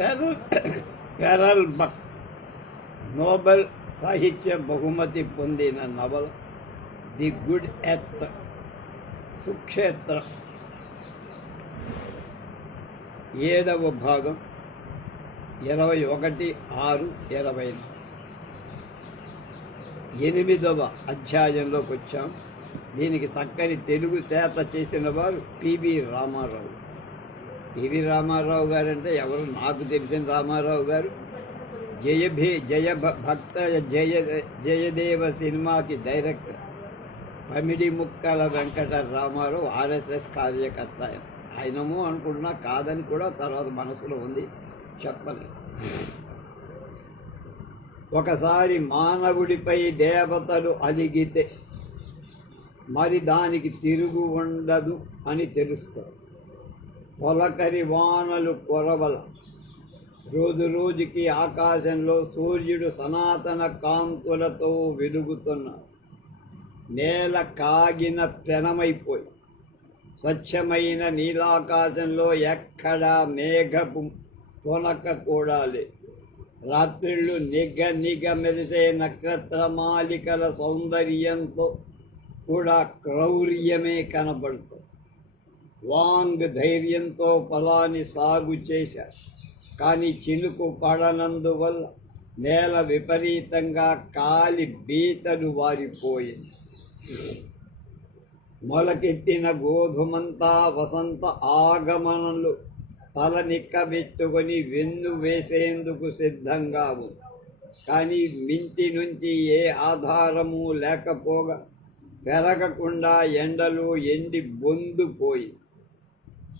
Pearl pearl బక్ Nobel సాహిత్య బహుమతి పొందిన నవల ది గుడ్ ఎత్ సుక్షేత్ర. ఏడవ భాగం ఇరవై ఒకటి ఆరు ఇరవై ఎనిమిదవ అధ్యాయంలోకి వచ్చాం. దీనికి చక్కని తెలుగు చేత చేసిన వారు పివి రామారావు. పివి రామారావు గారు అంటే ఎవరు? నాకు తెలిసిన రామారావు గారు. జయభి జయ భక్త జయ జయదేవ సినిమాకి డైరెక్టర్. పమిడి ముక్కల వెంకట రామారావు ఆర్ఎస్ఎస్ కార్యకర్త. ఆయన ఆయనము అనుకుంటున్నా కాదని కూడా తర్వాత మనసులో ఉంది. చెప్పలేదు. ఒకసారి మానవుడిపై దేవతలు అలిగితే మరి దానికి తిరుగు ఉండదు అని తెలుస్తారు తొలకరి వానలు కొరవల. రోజు రోజుకి ఆకాశంలో సూర్యుడు సనాతన కాంతులతో వెలుగుతున్నాడు నేల కాగిన పెనమైపోయి. స్వచ్ఛమైన నీలాకాశంలో ఎక్కడా మేఘపు తొనక కూడా లేదు. రాత్రిళ్ళు నిగ నిగ మెరిసే నక్షత్రమాలికల సౌందర్యంతో కూడా క్రౌర్యమే కనబడుతుంది. వాంగ్ ధైర్యంతో పొలాన్ని సాగు చేశారు. కానీ చినుకు పడనందువల్ల నేల విపరీతంగా కాలి బీతలు వారిపోయింది. మొలకెత్తిన గోధుమంతా వసంత ఆగమనంలో తల నిక్కబెట్టుకొని వెన్ను వేసేందుకు సిద్ధంగా ఉంది. కానీ మింటి నుంచి ఏ ఆధారము లేకపోగా పెరగకుండా ఎండలు ఎండి బొందుపోయి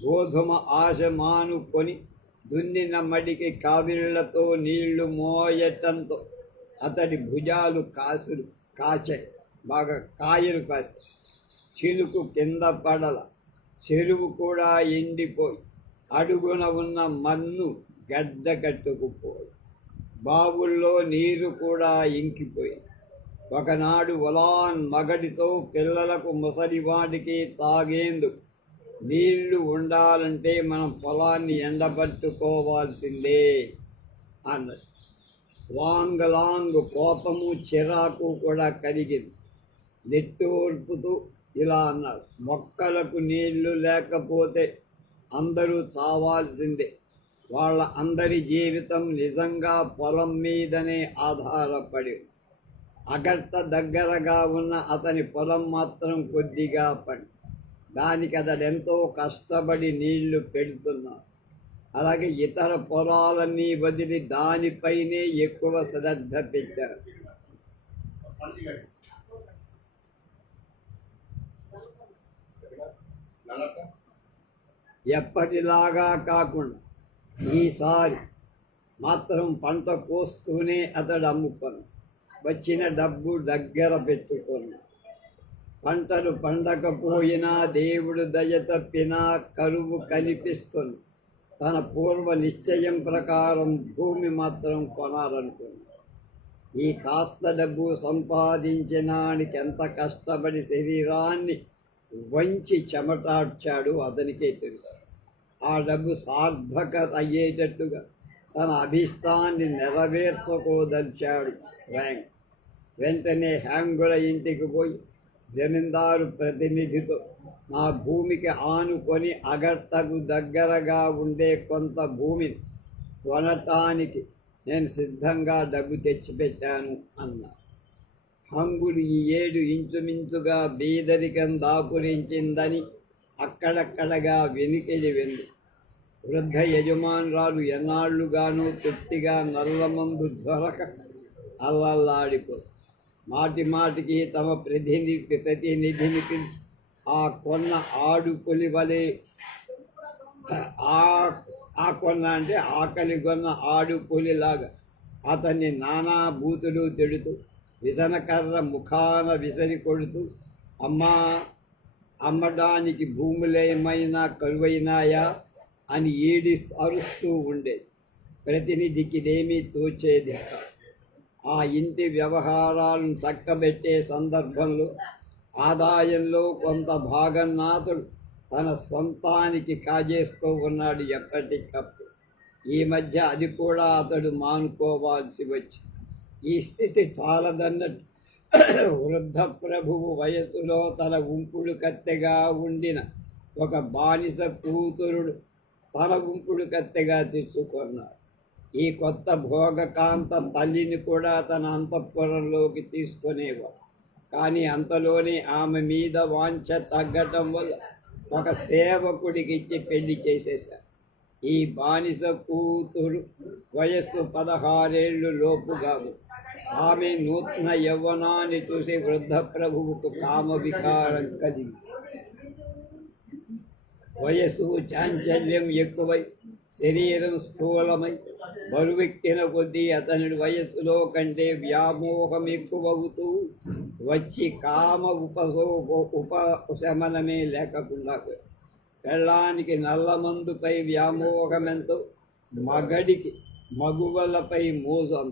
గోధుమ ఆశ మానుకొని దున్నిన మడికి కావిళ్ళతో నీళ్ళు మోయటంతో అతడి భుజాలు కాసులు కాచాయి. బాగా కాయలు కాచాయి చిలుకు కింద పడల. చెరువు కూడా ఎండిపోయి అడుగున ఉన్న మన్ను గడ్డ కట్టుకుపోయి బావుల్లో నీరు కూడా ఇంకిపోయి. ఒకనాడు వలాన్ మగడితో పిల్లలకు ముసలివాడికి తాగేందుకు నీళ్ళు ఉండాలంటే మనం పొలాన్ని ఎండబట్టుకోవాల్సిందే అన్నది. వాంగలాంగ్ కోపము చిరాకు కూడా కలిగింది. నెట్టూర్పుతూ ఇలా అన్నాడు మొక్కలకు నీళ్ళు లేకపోతే అందరూ తావాల్సిందే. వాళ్ళ అందరి జీవితం నిజంగా పొలం మీదనే ఆధారపడి అగట్ట దగ్గరగా ఉన్న అతని పొలం మాత్రం కొద్దిగా పడి దానికి అతడు ఎంతో కష్టపడి నీళ్ళు పెడుతున్నాడు అలాగే ఇతర పొలాలన్నీ వదిలి దానిపైనే ఎక్కువ శ్రద్ధ పెట్టారు. ఎప్పటిలాగా కాకుండా ఈసారి మాత్రం పంట కోస్తూనే అతడు అమ్ముకొని వచ్చిన డబ్బు దగ్గర పెట్టుకున్నాడు పంటలు పండకపోయినా దేవుడు దయ తప్పినా కరువు కనిపిస్తుంది. తన పూర్వ నిశ్చయం ప్రకారం భూమి మాత్రం కొనాలనుకుంది. ఈ కాస్త డబ్బు సంపాదించడానికి ఎంత కష్టపడి శరీరాన్ని వంచి చెమటాడ్చాడు అతనికే తెలుసు. ఆ డబ్బు సార్థకత అయ్యేటట్టుగా తన అభిష్టాన్ని నెరవేర్చుకోదలిచాడు బ్యాంక్ వెంటనే హ్యాంగుల ఇంటికి పోయి జమీందారు ప్రతినిధితో నా భూమికి ఆనుకొని అగట్టకు దగ్గరగా ఉండే కొంత భూమిని కొనటానికి నేను సిద్ధంగా డబ్బు తెచ్చిపెట్టాను అన్నా. హంగుడు ఈ ఏడు ఇంచుమించుగా బీదరికం దాపురించిందని అక్కడక్కడగా వెనుకెళ్ళి వెళ్ళి. వృద్ధ యజమానురాలు ఎన్నాళ్ళుగానూ తృప్తిగా నల్లమందు దొరక అల్లల్లాడిపోయి మాటి మాటికి తమ ప్రతినిధి ప్రతినిధిని పిలిచి ఆ కొన్న ఆడు పులి వలె ఆ ఆ కొన్న అంటే ఆకలి కొన్న ఆడు కొలిలాగా అతన్ని నానా బూతులు తిడుతూ విసనకర్ర ముఖాన విసరి కొడుతూ అమ్మా అమ్మడానికి భూములేమైనా కరువైనాయా? అని ఏడి అరుస్తూ ఉండేది ప్రతినిధికిదేమీ తోచేది కాదు. ఆ ఇంటి వ్యవహారాలను చక్కబెట్టే సందర్భంలో ఆదాయంలో కొంత భాగం నాథుడు తన స్వంతానికి కాజేస్తూ ఉన్నాడు ఎప్పటికప్పుడు ఈ మధ్య అది కూడా అతడు మానుకోవాల్సి వచ్చింది. ఈ స్థితి చాలదన్నట్టు వృద్ధ ప్రభువు వయస్సులో తన ఉంపుడు కత్తెగా ఉండిన ఒక బానిస కూతురుడు తన ఉంపుడు కత్తెగా తెచ్చుకున్నాడు. ఈ కొత్త భోగకాంత తల్లిని కూడా తన అంతఃపురంలోకి తీసుకునేవాడు. కానీ అంతలోనే ఆమె మీద వాంఛ తగ్గటం వల్ల ఒక సేవకుడికి ఇచ్చి పెళ్ళి చేసేశారు ఈ బానిస కూతురు వయస్సు పదహారేళ్ళు లోపుగా ఆమె నూతన యవ్వనాన్ని చూసి వృద్ధ ప్రభువుకు కామ వికారం కలిగి వయస్సు చాంచల్యం ఎక్కువై శరీరం స్థూలమై బరువెక్కిన కొద్దీ అతని వయస్సులో కంటే వ్యామోహం ఎక్కువవుతూ వచ్చి కామ ఉపసో ఉపశమనమే లేకుండా పెళ్ళానికి నల్లమందుపై వ్యామోహమెంతో మగడికి మగువలపై మోసం.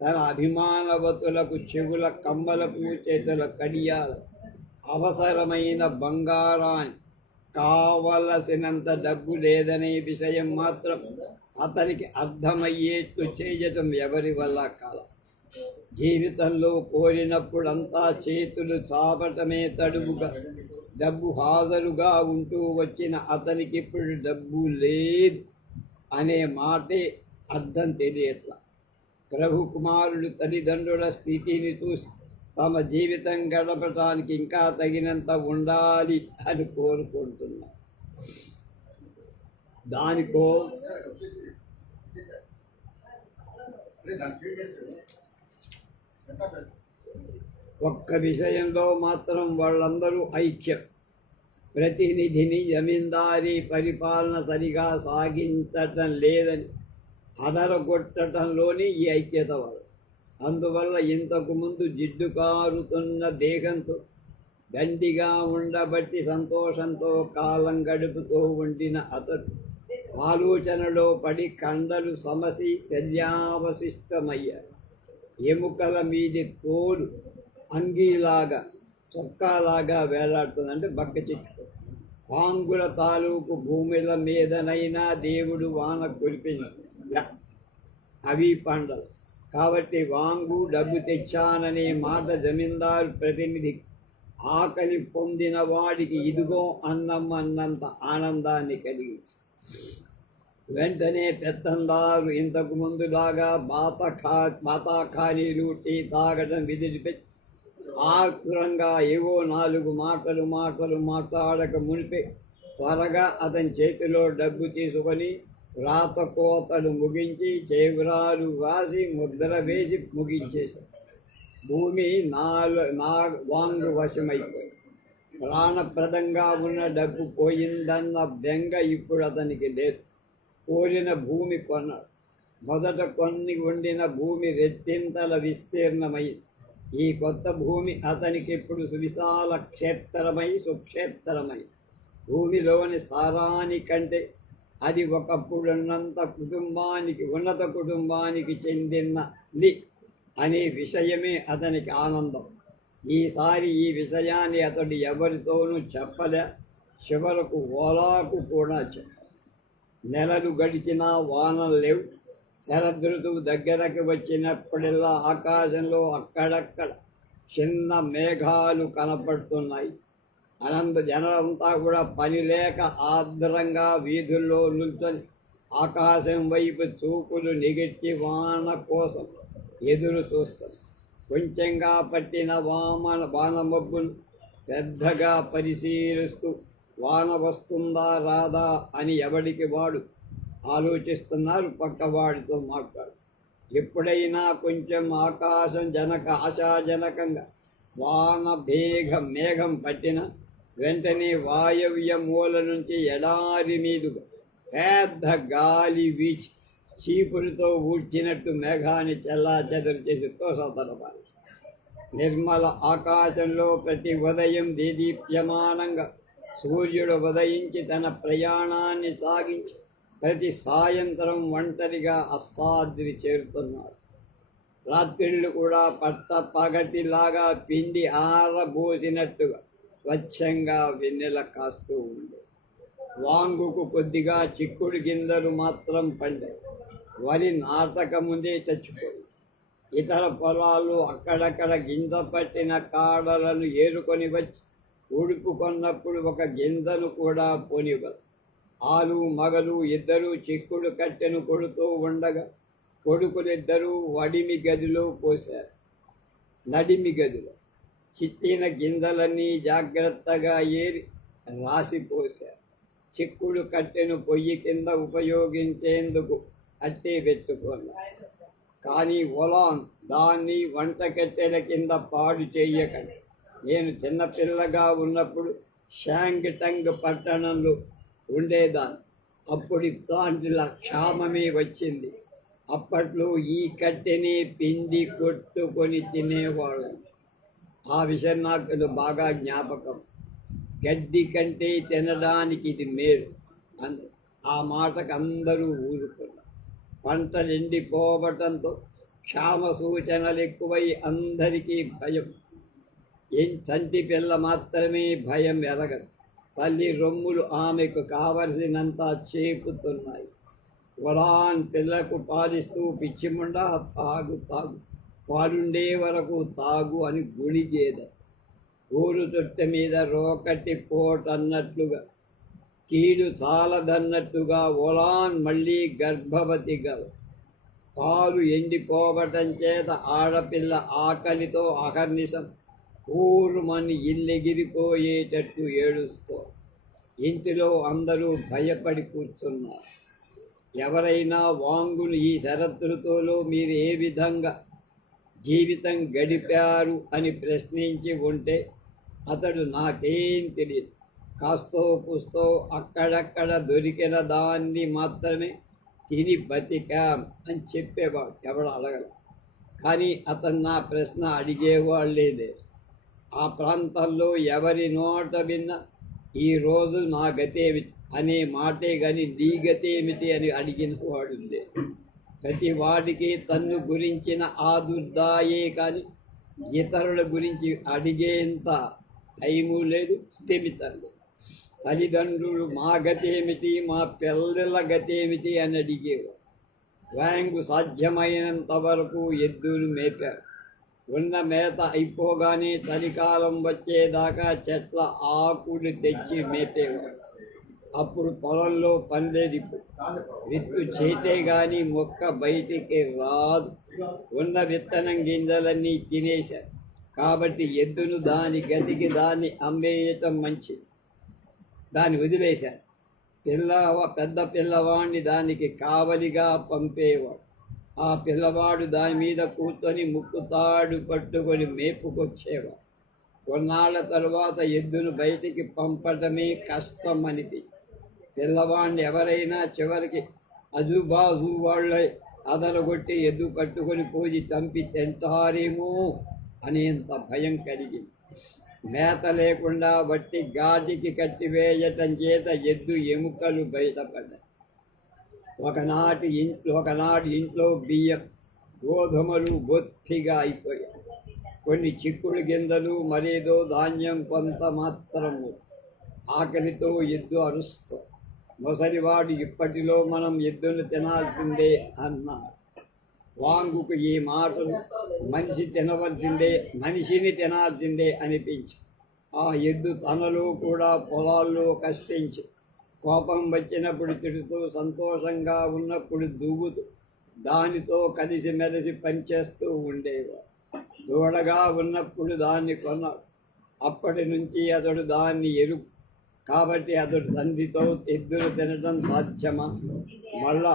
తన అభిమానవతులకు చెవుల కమ్మలకు చేతుల కడియాల అవసరమైన బంగారాన్ని కావలసినంత డబ్బు లేదనే విషయం మాత్రం అతనికి అర్థమయ్యేట్టు చేయటం ఎవరి వల్ల కాలం. జీవితంలో కోరినప్పుడంతా చేతులు చాపటమే తడువుగా. డబ్బు హాజరుగా ఉంటూ వచ్చిన అతనికి ఇప్పుడు డబ్బు లేదు అనే మాటే అర్థం తెలియట్లా. ప్రభు కుమారుడు తల్లిదండ్రుల స్థితిని చూసి తమ జీవితం గడపటానికి ఇంకా తగినంత ఉండాలి అని కోరుకుంటున్నా. దానికో ఒక్క విషయంలో మాత్రం వాళ్ళందరూ ఐక్యం. ప్రతినిధిని జమీందారీ పరిపాలన సరిగా సాగించటం లేదని అదరగొట్టడంలోని ఈ ఐక్యత వాళ్ళు అందువల్ల ఇంతకుముందు జిడ్డు కారుతున్న దేహంతో దండిగా ఉండబట్టి సంతోషంతో కాలం గడుపుతూ ఉండిన అతడు ఆలోచనలో పడి కండలు సమసి శల్యావశిష్టమయ్యారు ఎముకల మీది తోలు అంగీలాగా చొక్కాలాగా వేలాడుతుంది. అంటే బక్క చెట్టు. పాంగుల తాలూకు భూమిల మీదనైనా దేవుడు వాన కురిపిన అవి పండలు. కాబట్టి వాంగు డబ్బు తెచ్చాననే మాట జమీందారు ప్రతినిధి ఆకలి పొందిన వాడికి ఇదిగో అన్నం అన్నంత ఆనందాన్ని కలిగించి. వెంటనే పెత్తందారు ఇంతకు ముందులాగా బాత ఖా బాతాఖానీలు టీ తాగడం విదిలిపెట్టి ఆకురంగా ఏవో నాలుగు మాటలు మాటలు మాట్లాడక మునిపే త్వరగా అతని చేతిలో డబ్బు తీసుకొని రాత కోతలు ముగించి చేవురాలు రాసి ముద్ర వేసి ముగించేశారు. భూమి నాలు నా వాంగు వశమైపోయింది. ప్రాణప్రదంగా ఉన్న డబ్బు పోయిందన్న బెంగ ఇప్పుడు అతనికి లేదు. కోరిన భూమి కొన్నాడు మొదట కొన్ని వండిన భూమి రెట్టింతల విస్తీర్ణమైంది ఈ కొత్త భూమి అతనికి ఇప్పుడు సువిశాల క్షేత్రమై సుక్షేత్రమై. భూమిలోని సారానికంటే అది ఒకప్పుడున్నంత కుటుంబానికి ఉన్నత కుటుంబానికి చెందినది అనే విషయమే అతనికి ఆనందం. ఈసారి ఈ విషయాన్ని అతడు ఎవరితోనూ చెప్పలే చివరకు ఓలాకు కూడా చెప్ప. నెలలు గడిచినా వానలు లేవు. శరదృతువు దగ్గరకు వచ్చినప్పుడల్లా ఆకాశంలో అక్కడక్కడ చిన్న మేఘాలు కనపడుతున్నాయి. అనంత జనమంతా కూడా పని లేక ఆర్ద్రంగా వీధుల్లో నిల్చొని ఆకాశం వైపు చూపులు నిగెట్టి వాన కోసం ఎదురు చూస్తారు. కొంచెంగా పట్టిన వామన వానమబ్బును శ్రద్ధగా పరిశీలిస్తూ వాన వస్తుందా రాదా అని ఎవడికి వాడు ఆలోచిస్తున్నారు పక్కవాడితో మాట్లాడు. ఎప్పుడైనా కొంచెం ఆకాశం జనక ఆశాజనకంగా వాన మేఘ మేఘం పట్టిన వెంటనే వాయవ్య మూల నుంచి ఎడారి మీదుగా పెద్ద గాలి వీచి చీపులతో ఊడ్చినట్టు మేఘాన్ని చెల్లా చెదరు చేసి తోసతరపాలి నిర్మల ఆకాశంలో ప్రతి ఉదయం దేదీప్యమానంగా సూర్యుడు ఉదయించి తన ప్రయాణాన్ని సాగించి ప్రతి సాయంత్రం ఒంటరిగా అస్తాద్రి చేరుతున్నాడు. రాత్రిళ్ళు కూడా పట్ట పగటిలాగా పిండి ఆరబోసినట్టుగా స్వచ్ఛంగా వెన్నెల కాస్తూ ఉంది వాంగుకు కొద్దిగా చిక్కుడు గింజలు మాత్రం పండాయి వరి నాటక ముందే చచ్చిపోయి ఇతర పొలాలు అక్కడక్కడ గింజ పట్టిన కాడలను ఏరుకొని వచ్చి ఉడుపుకొన్నప్పుడు ఒక గింజను కూడా పోనివ్వరు. ఆలు మగలు ఇద్దరు చిక్కుడు కట్టెను కొడుతూ ఉండగా కొడుకులిద్దరూ వడిమి గదిలో పోశారు. నడిమి గదిలో. చిట్టిన గింజలన్నీ జాగ్రత్తగా ఏరి రాసిపోశారు చిక్కుడు కట్టెను పొయ్యి కింద ఉపయోగించేందుకు అట్టే పెట్టుకున్నారు కానీ ఒలాన్ దాన్ని వంట కట్టెల కింద పాడు చేయకండి. నేను చిన్నపిల్లగా ఉన్నప్పుడు షాంగ్టంగ్ పట్టణంలో ఉండేదాన్ని. అప్పుడు ఇట్లాంటిలా క్షామమే వచ్చింది. అప్పట్లో ఈ కట్టెని పిండి కొట్టుకొని తినేవాళ్ళం. ఆ విషయం నాకు బాగా జ్ఞాపకం. గడ్డి కంటే తినడానికి ఇది మేలు. అంది ఆ మాటకు అందరూ ఊరుకున్నారు. పంటలు ఎండిపోవటంతో క్షామ సూచనలు ఎక్కువై అందరికీ భయం. ఏం చంటి పిల్ల మాత్రమే భయం ఎరగదు. తల్లి రొమ్ములు ఆమెకు కావలసినంత చేపుతున్నాయి. వడాన్ పిల్లకు పాలిస్తూ పిచ్చిముండా తాగు తాగు. పాలుండే వరకు తాగు అని గుణిగేద. ఊరు తొట్టె మీద రోకటి పోటన్నట్లుగా కీడు చాలదన్నట్టుగా ఒలాన్ మళ్ళీ గర్భవతి గల. పాలు ఎండిపోవటం చేత ఆడపిల్ల ఆకలితో అహర్నిశం. ఊరుమని ఇల్లెగిరిపోయేటట్టు ఏడుస్తూ ఇంటిలో అందరూ భయపడి కూర్చున్నారు. ఎవరైనా వాంగులు ఈ శరదృతువులో మీరు ఏ విధంగా జీవితం గడిపారు అని ప్రశ్నించి ఉంటే అతడు నాకేం తెలియదు కాస్తో పుస్తో అక్కడక్కడ దొరికిన దాన్ని మాత్రమే తిని బతికాం అని చెప్పేవాడు. ఎవడు అడగల కానీ అతను నా ప్రశ్న అడిగేవాడు లేదే. ఆ ప్రాంతంలో ఎవరి నోట విన్న ఈరోజు నా గతేమిటి? అనే మాటే కానీ నీ గతేమిటి అని అడిగిన వాడు ప్రతి వాడికి తన్ను గురించిన ఆదుర్దాయే కానీ ఇతరుల గురించి అడిగేంత టైము లేదు స్థిమితం లేదు. తల్లిదండ్రులు మా గతేమిటి మా పిల్లల గతేమిటి అని అడిగేవారు. వ్యాంగు సాధ్యమైనంత వరకు ఎద్దులు మేపారు. ఉన్న మేత అయిపోగానే చలికాలం వచ్చేదాకా చెట్ల ఆకులు తెచ్చి మేపేవారు. అప్పుడు పొలంలో పండేది విత్తు చేతే గాని మొక్క బయటికి రాదు. ఉన్న విత్తనం గింజలన్నీ తినేశారు. కాబట్టి ఎద్దును దాని గదికి దాన్ని అమ్మేయటం మంచిది. దాన్ని వదిలేశారు. పిల్లవ పెద్ద పిల్లవాడిని దానికి కావలిగా పంపేవాడు. ఆ పిల్లవాడు దాని మీద కూర్చొని ముక్కుతాడు పట్టుకొని మేపుకొచ్చేవాడు. కొన్నాళ్ళ తరువాత ఎద్దును బయటికి పంపటమే కష్టం అనిపించింది పిల్లవాడిని ఎవరైనా చివరికి అజుబాజు వాళ్ళే అదరగొట్టి ఎద్దు పట్టుకొని పోయి చంపి తింటారేమో అనేంత భయం కలిగింది. మేత లేకుండా వట్టి గాటికి కట్టివేయటం చేత ఎద్దు ఎముకలు బయటపడ్డాయి. ఒకనాటి ఇంట్లో ఒకనాటి ఇంట్లో బియ్యం గోధుమలు బొత్తిగా అయిపోయాయి. కొన్ని చిక్కుడు గింజలు మరేదో ధాన్యం కొంత మాత్రము. ఆకలితో ఎద్దు అరుస్తూ ముసలివాడు ఇప్పటిలో మనం ఎద్దును తినాల్సిందే అన్నాడు వాంగుకు ఈ మాటలు మనిషి తినవలసిందే మనిషిని తినాల్సిందే అనిపించి. ఆ ఎద్దు తనలో కూడా పొలాల్లో కష్టించి. కోపం వచ్చినప్పుడు తిడుతూ సంతోషంగా ఉన్నప్పుడు దూగుతూ దానితో కలిసి మెలిసి పనిచేస్తూ ఉండేవాడు. దూడగా ఉన్నప్పుడు దాన్ని కొన్నాడు. అప్పటి నుంచి అతడు దాన్ని ఎరుపు కాబట్టి అతడు తండ్రితో ఎద్దులు తినడం సాధ్యమా? మళ్ళా.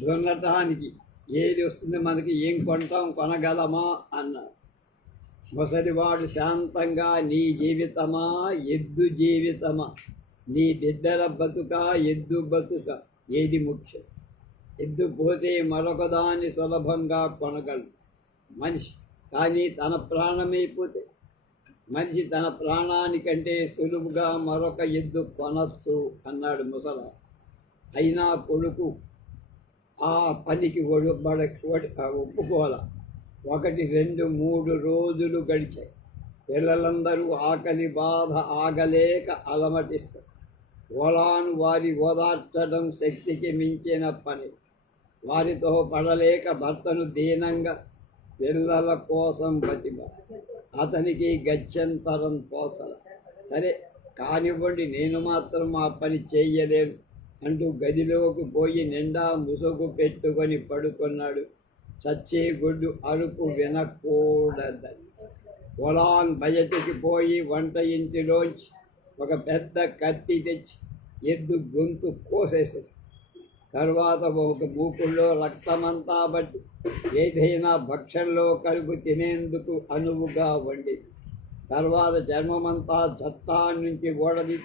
దున్నటానికి ఏది వస్తుంది మనకి? ఏం కొంటాం? కొనగలమా? అన్నారు ముసలివాడు శాంతంగా నీ జీవితమా? ఎద్దు జీవితమా? నీ బిడ్డల బతుక? ఎద్దు బతుక? ఏది ముఖ్యం? ఎద్దు పోతే మరొకదాన్ని సులభంగా కొనగలడు మనిషి కానీ తన ప్రాణమైపోతే మనిషి తన ప్రాణానికంటే సులువుగా మరొక ఎద్దు కొనచ్చు అన్నాడు ముసల. అయినా కొడుకు ఆ పనికి ఒడుబడ ఒప్పుకోల ఒకటి రెండు మూడు రోజులు గడిచాయి. పిల్లలందరూ ఆకలి బాధ ఆగలేక అలమటిస్తారు. ఓలాను వారి ఓదార్చడం శక్తికి మించిన పని. వారితో పడలేక భర్తను దీనంగా పిల్లల కోసం బతిమ అతనికి గత్యంతరం తోచల సరే కానివ్వండి నేను మాత్రం ఆ పని చేయలేను అంటూ గదిలోకి పోయి నిండా ముసుగు పెట్టుకొని పడుకున్నాడు చచ్చే గుడ్డు అరుపు వినకూడదని పొలాన్ బయటికి పోయి వంట ఇంటిలోంచి ఒక పెద్ద కత్తి తెచ్చి ఎద్దు గొంతు కోసేసేది తర్వాత ఒక మూకుల్లో రక్తమంతా బట్టి ఏదైనా భక్షంలో కలుపు తినేందుకు అనువుగా వండి తర్వాత చర్మమంతా చట్టా నుంచి ఓడది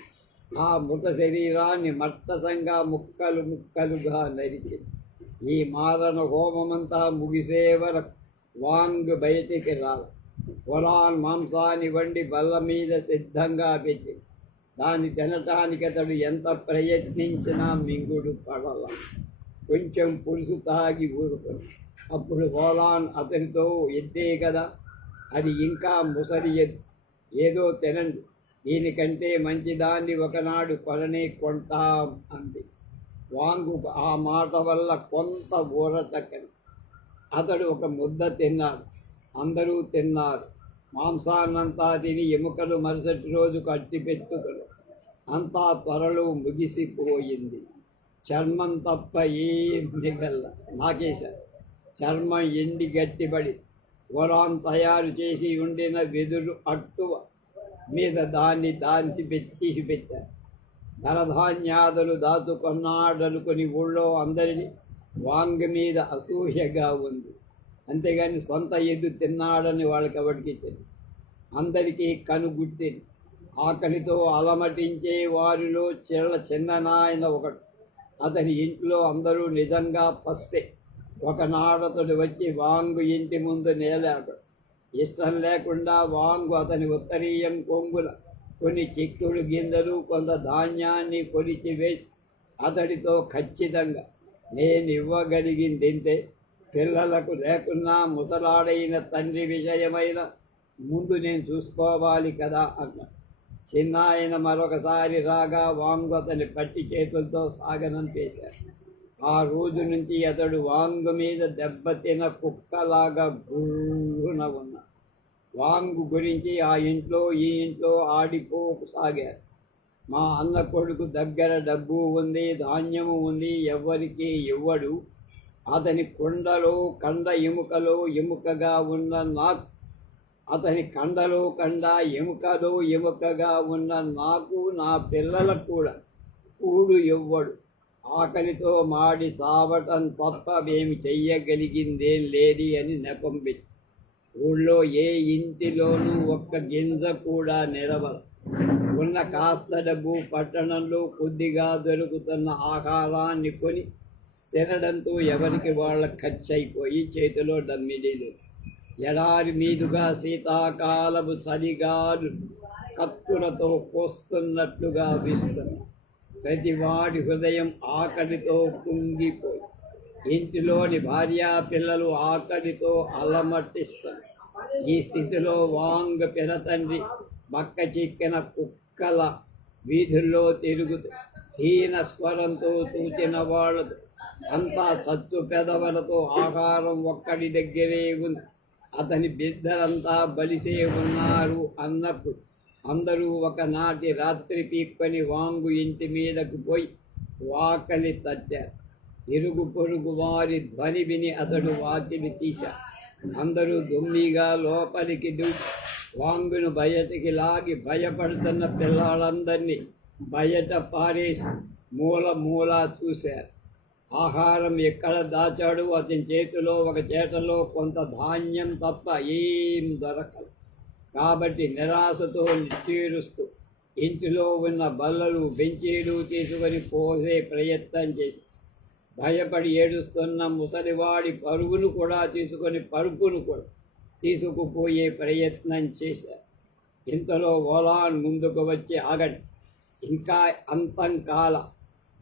ఆ మృత శరీరాన్ని మట్టసంగా ముక్కలు ముక్కలుగా నరికి. ఈ మారణ హోమమంతా ముగిసే వరకు వాంగ్ బయటికి రాదు పొలాన్ మాంసాన్ని వండి బల్ల మీద సిద్ధంగా పెట్టి దాన్ని తినటానికి అతడు ఎంత ప్రయత్నించినా మింగుడు పడల. కొంచెం పులుసు తాగి ఊరుకుని. అప్పుడు ఓలాన్ అతనితో ఎద్దే కదా అది ఇంకా ముసరి ఎద్దు. ఏదో తినండి. దీనికంటే మంచిదాన్ని ఒకనాడు కొననే కొంటాం అంది. వాంగు ఆ మాట వల్ల కొంత ఊరటక్కని అతడు ఒక ముద్ద తిన్నాడు. అందరూ తిన్నారు. మాంసాన్నంతా తిని ఎముకలు మరుసటి రోజు కట్టి పెట్టుకుని అంతా త్వరలో ముగిసిపోయింది. చర్మం తప్ప ఏం మిగల్ల నాకేశ చర్మం ఎండి గట్టిబడి గొలాం తయారు చేసి ఉండిన వెదురు అట్టువ మీద దాన్ని దాచి పెట్టి. తీసి పెట్టారు ధనధాన్యాదులు దాచుకున్నాడనుకుని ఊళ్ళో అందరినీ వాంగ మీద అసూయగా ఉంది. అంతేగాని సొంత ఎద్దు తిన్నాడని వాళ్ళకి ఎవరికి తెలియదు అందరికీ కనుగుట్టి ఆకలితో అలమటించే వారిలో చిన్న చిన్ననాయన ఒకడు. అతని ఇంట్లో అందరూ నిజంగా పస్తే. ఒకనాడతడు వచ్చి వాంగు ఇంటి ముందు నేలాడు. ఇష్టం లేకుండా వాంగు అతని ఉత్తరీయం కొంగుల. కొన్ని చిక్కుడు గింజలు కొంత ధాన్యాన్ని కొలిచి వేసి అతడితో ఖచ్చితంగా నేను ఇవ్వగలిగిందింతే పిల్లలకు లేకున్నా ముసలాడైన తండ్రి విషయమైన ముందు నేను చూసుకోవాలి కదా అన్న చిన్న ఆయన మరొకసారి రాగా వాంగు అతని పట్టి చేతులతో సాగనం చేశారు ఆ రోజు నుంచి అతడు వాంగు మీద దెబ్బతిన కుక్కలాగా గురున ఉన్న వాంగు గురించి ఆ ఇంట్లో ఈ ఇంట్లో ఆడిపోసాగారు మా అన్న కొడుకు దగ్గర డబ్బు ఉంది ధాన్యము ఉంది ఎవ్వరికీ ఇవ్వడు. అతని కొండలో కండ ఎముకలో ఎముకగా ఉన్న నాకు అతని కండలో కండ ఎముకలో ఎముకగా ఉన్న నాకు నా పిల్లలకు కూడా కూడు ఇవ్వడు ఆకలితో మాడి చావటం తప్ప మేము చెయ్యగలిగిందేం లేది అని నెపం ఊళ్ళో ఏ ఇంటిలోనూ ఒక్క గింజ కూడా నిలవదు ఉన్న కాస్త డబ్బు పట్టణంలో కొద్దిగా దొరుకుతున్న ఆహారాన్ని కొని తినడంతో ఎవరికి వాళ్ళ ఖర్చు అయిపోయి చేతిలో డమ్మిడీలు ఎడారి మీదుగా శీతాకాలపు సరిగాలు కత్తులతో కోస్తున్నట్లుగా వీస్తుంది. ప్రతివాడి హృదయం ఆకలితో కుంగిపోయి ఇంటిలోని భార్యా పిల్లలు ఆకలితో అలమట్టిస్తారు ఈ స్థితిలో వాంగ్ పినతండ్రి బక్క చిక్కిన కుక్కల వీధుల్లో తిరుగుతూ హీన స్వరంతో తూచిన వాళ్ళతో అంతా సత్తు పెదవులతో ఆహారం ఒక్కడి దగ్గరే ఉంది. అతని బిడ్డలంతా బలిసే ఉన్నారు అన్నప్పుడు అందరూ ఒకనాటి రాత్రి పీక్కొని వాంగు ఇంటి మీదకు పోయి వాకలి తట్టారు. ఇరుగు పొరుగు వారి ధ్వని విని అతడు వాకిలి తీశాడు. అందరూ దుమ్మిగా లోపలికి దూకి వాంగును బయటికి లాగి భయపడుతున్న పిల్లలందరినీ బయట పారేసి మూల మూల చూశారు. ఆహారం ఎక్కడ దాచాడు అతని చేతిలో ఒక చేటలో కొంత ధాన్యం తప్ప ఏం దొరకదు. కాబట్టి నిరాశతో నిశ్చీరుస్తూ ఇంటిలో ఉన్న బల్లలు బెంచీలు తీసుకొని పోసే ప్రయత్నం చేసి భయపడి ఏడుస్తున్న ముసలివాడి పరుగును కూడా తీసుకొని పరుగును కూడా తీసుకుపోయే ప్రయత్నం చేశారు. ఇంతలో ఓలాన్ ముందుకు వచ్చి ఆగండి. ఇంకా అంతం కాల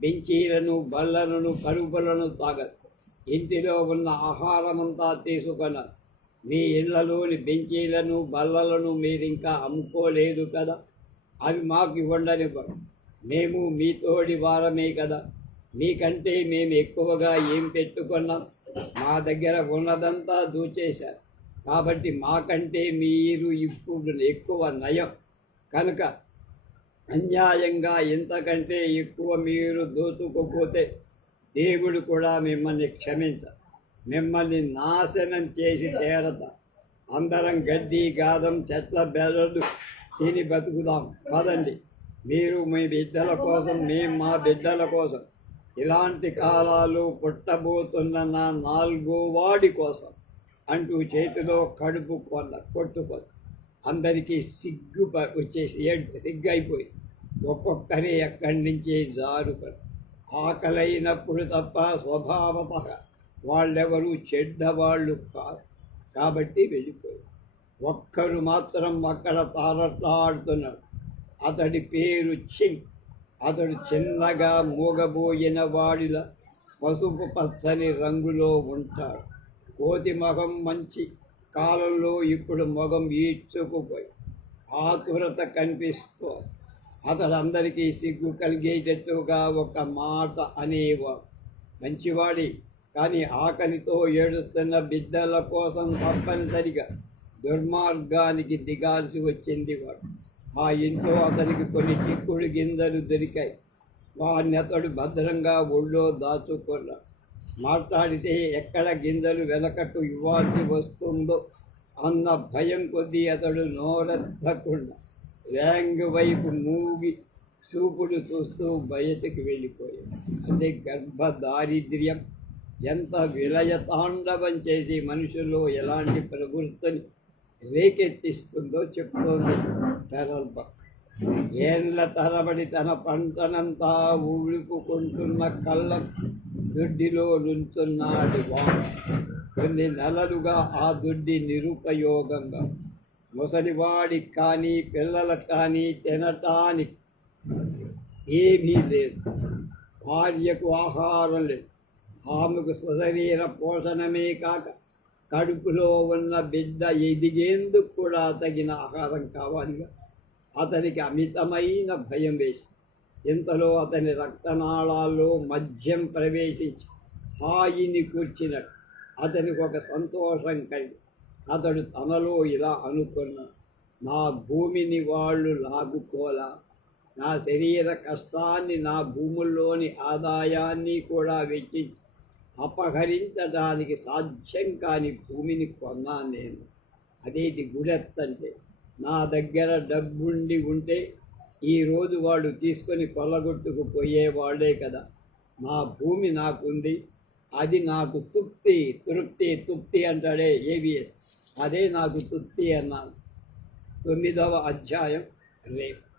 బెంచీలను బల్లలను పరుగులను తాగదు. ఇంటిలో ఉన్న ఆహారమంతా తీసుకున్నారు మీ ఇళ్ళలోని బెంచీలను బల్లలను మీరు ఇంకా అమ్ముకోలేదు కదా? అవి మాకు ఇవ్వండనివ్వండి మేము మీ తోడి వారమే కదా? మీకంటే మేము ఎక్కువగా ఏం పెట్టుకున్నాం? మా దగ్గర ఉన్నదంతా దూచేశారు. కాబట్టి మాకంటే మీరు ఇప్పుడు ఎక్కువ నయం. కనుక అన్యాయంగా ఇంతకంటే ఎక్కువ మీరు దోచుకోపోతే దేవుడు కూడా మిమ్మల్ని క్షమించ మిమ్మల్ని నాశనం చేసి తేరత. అందరం గడ్డి గాదం చెట్ల బెదలు తిని బతుకుదాం. పదండి. మీరు మీ బిడ్డల కోసం మేము మా బిడ్డల కోసం. ఇలాంటి కాలాలు పుట్టబోతున్న నా నాలుగో వాడి కోసం అంటూ చేతిలో కడుపు కొన్న కొట్టుకొని అందరికీ సిగ్గు వచ్చేసి సిగ్గు అయిపోయింది ఒక్కొక్కరి ఎక్కడి నుంచి జారుకొని ఆకలైనప్పుడు తప్ప స్వభావత వాళ్ళెవరు చెడ్డవాళ్ళు కాదు కాబట్టి వెళ్ళిపోయారు. ఒక్కరు మాత్రం అక్కడ తారట్లాడుతున్నాడు. అతడి పేరు చింగ్. అతడు చిన్నగా మూగబోయిన వాడిల పసుపు పచ్చని రంగులో ఉంటాడు. కోతి మగం మంచి కాలంలో ఇప్పుడు మగం ఈడ్చుకుపోయి ఆతురత కనిపిస్తోంది. అతడు అందరికీ సిగ్గు కలిగేటట్టుగా ఒక మాట అనేవా మంచివాడి కానీ ఆకలితో ఏడుస్తున్న బిడ్డల కోసం తప్పనిసరిగా దుర్మార్గానికి దిగాల్సి వచ్చింది వాడు. ఆ ఇంట్లో అతనికి కొన్ని చిక్కుడు గింజలు దొరికాయి. వాడిని అతడు భద్రంగా ఒళ్ళో దాచుకున్నాడు. మాట్లాడితే ఎక్కడ గింజలు వెనకకు ఇవ్వాల్సి వస్తుందో అన్న భయం కొద్దీ అతడు నోరెత్తకుండా ర్యాంగ్ వైపు మూగి చూపుడు చూస్తూ బయటకు వెళ్ళిపోయాడు. అంటే గర్భ దారిద్ర్యం ఎంత విలయతాండవం చేసి మనుషుల్లో ఎలాంటి ప్రవృత్తిని రేకెత్తిస్తుందో చెప్తోంది టెరల్ బక్ ఏళ్ళ తరబడి తన పంటనంతా ఊడుపుకుంటున్న కళ్ళ దొడ్డిలో నుంచున్నాడు వాడు కొన్ని నెలలుగా ఆ దొడ్డి నిరుపయోగంగా ముసలివాడికి కానీ పిల్లలకు కానీ తినటానికి ఏమీ లేదు. భార్యకు ఆహారం లేదు. ఆమెకు సుశరీర పోషణమే కాక కడుపులో ఉన్న బిడ్డ ఎదిగేందుకు కూడా తగిన ఆహారం కావాలిగా. అతనికి అమితమైన భయం వేసి ఇంతలో అతని రక్తనాళాల్లో మద్యం ప్రవేశించి హాయిని కూర్చినట్టు అతనికి ఒక సంతోషం కలిగి అతడు తనలో ఇలా అనుకున్నాడు నా భూమిని వాళ్ళు లాగుకోలా నా శరీర కష్టాన్ని నా భూముల్లోని ఆదాయాన్ని కూడా వెచ్చించి అపహరించడానికి సాధ్యం కాని భూమిని కొన్నా నేను. అదేది గుడెత్తంటే నా దగ్గర డబ్బుండి ఉంటే ఈరోజు వాడు తీసుకొని కొల్లగొట్టుకు పోయేవాడే కదా. నా భూమి నాకుంది అది నాకు తృప్తి తృప్తి తృప్తి అంటాడే ఏవిఎస్. అదే నాకు తృప్తి అన్నాను. తొమ్మిదవ అధ్యాయం రేపు.